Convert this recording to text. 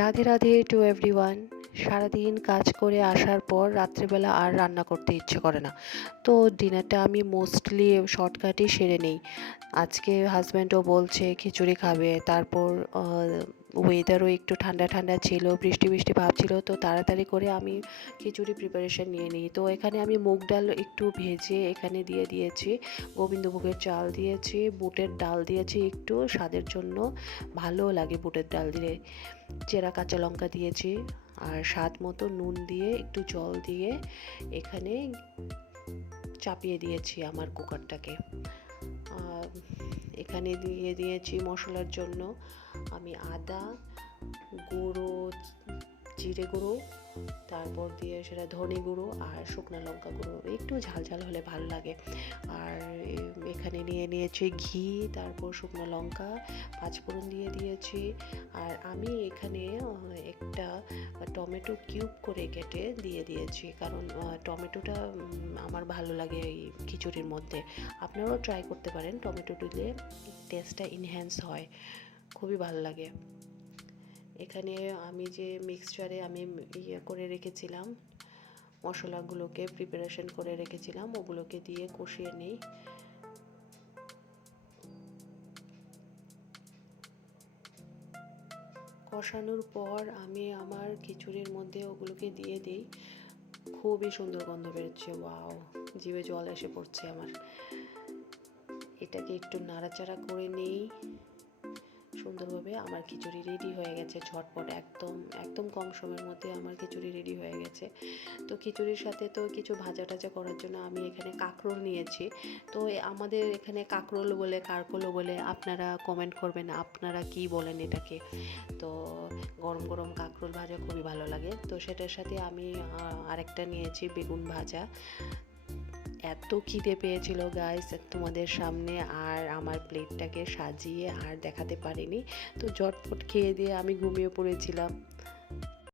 Radhe Radhe to everyone. সারাদিন কাজ করে আসার পর রাত্রিবেলা আর রান্না করতে ইচ্ছে করে না, তো ডিনারটা আমি মোস্টলি শর্টকাটই সেরে নেই। আজকে হাজব্যান্ডও বলছে খিচুড়ি খাবে, তারপর ওয়েদারও একটু ঠান্ডা ঠান্ডা ছিল, বৃষ্টি বৃষ্টি ভাব ছিল, তো তাড়াতাড়ি করে আমি খিচুড়ি প্রিপারেশন নিয়ে নিই। তো এখানে আমি মুগ ডাল একটু ভেজে এখানে দিয়ে দিয়েছি, গোবিন্দভোগের চাল দিয়েছি, বুটের ডাল দিয়েছি একটু স্বাদের জন্য, ভালো লাগে বুটের ডাল দিলে। চেরা কাঁচা লঙ্কা দিয়েছি, আর স্বাদ মতো নুন দিয়ে একটু জল দিয়ে এখানে চাপিয়ে দিয়েছি আমার কুকারটাকে। এখানে দিয়ে দিয়েছি মশলার জন্য আমি আদা, গুঁড়ো জিরে গুঁড়ো, তারপর দিয়ে সেটা ধনে গুঁড়ো আর শুকনো লঙ্কা গুঁড়ো, একটু ঝাল ঝাল হলে ভালো লাগে। আর এখানে নিয়ে নিয়েছি ঘি, তারপর শুকনো লঙ্কা, পাঁচফোড়ন দিয়ে দিয়েছি। আর আমি এখানে একটা টমেটো কিউব করে কেটে দিয়ে দিয়েছি, কারণ টমেটোটা আমার ভালো লাগে এই খিচুড়ির মধ্যে। আপনারাও ট্রাই করতে পারেন, টমেটো দিলে টেস্টটা ইনহ্যান্স হয়, খুবই ভালো লাগে। এখানে আমি যে মিক্সচারে আমি করে রেখেছিলাম, মশলাগুলোকে প্রিপারেশন করে রেখেছিলাম, ওগুলোকে দিয়ে কষিয়ে নিই। কষানোর পর আমি আমার খিচুড়ির মধ্যে ওগুলোকে দিয়ে দিই। খুবই সুন্দর গন্ধ বেরোচ্ছে, ওয়াও, জিভে জল এসে পড়ছে আমার। এটাকে একটু নাড়াচাড়া করে নিই সুন্দরভাবে। আমার খিচুড়ি রেডি হয়ে গেছে ঝটপট, একদম একদম কম সময়ের মধ্যে আমার খিচুড়ি রেডি হয়ে গেছে। তো খিচুড়ির সাথে তো কিছু ভাজা টাজা করার জন্য আমি এখানে কাঁকরোল নিয়েছি। তো আমাদের এখানে কাঁকরোল বলে, কারকোলও বলে, আপনারা কমেন্ট করবেন আপনারা কি বলেন এটাকে। তো গরম গরম কাঁকরোল ভাজা খুবই ভালো লাগে। তো সেটার সাথে আমি আরেকটা নিয়েছি বেগুন ভাজা। এত খিদে পেয়েছিল গাইস তোমাদের সামনে, আর আমার প্লেটটাকে সাজিয়ে আর দেখাতে পারিনি। তো ঝটপট খেয়ে দিয়ে আমি ঘুমিয়ে পড়েছিলাম।